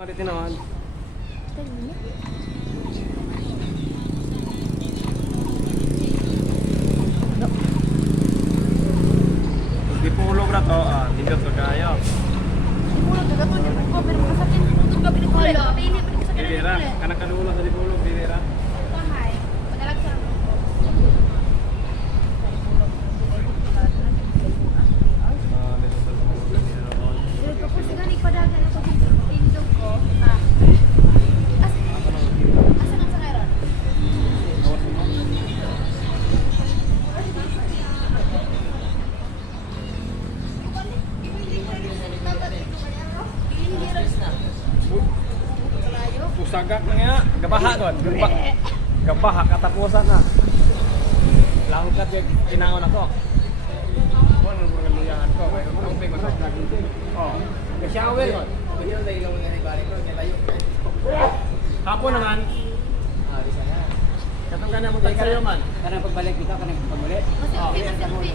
Dito naman. Dipulog na to, dito to kayo. Dipulog na to, dipulog ko, pero masakit. Putong gabi ng kulay. Pili pa rin sa kanila ng Bibira, kulay. kanak kanulo sa dipulog, bibira. Tahay, madalag sa ko. Dito sa dipulog, bibira na to. Pero kapag siganig padagan ako tindog ko, asa nang sa ngayon? Pusagak na nga, gabaha doon. Gabaha, katapusan na. Langkat yung kinangon ako. Buwan ang mga luyangan ko. Mayroon ko pang masok. Oh, shower yun. Hapon naman. Katong ganyan mo tayo sa'yo man. Karena pagbalik kita, karena pagbalik. Masih okay, masih okay.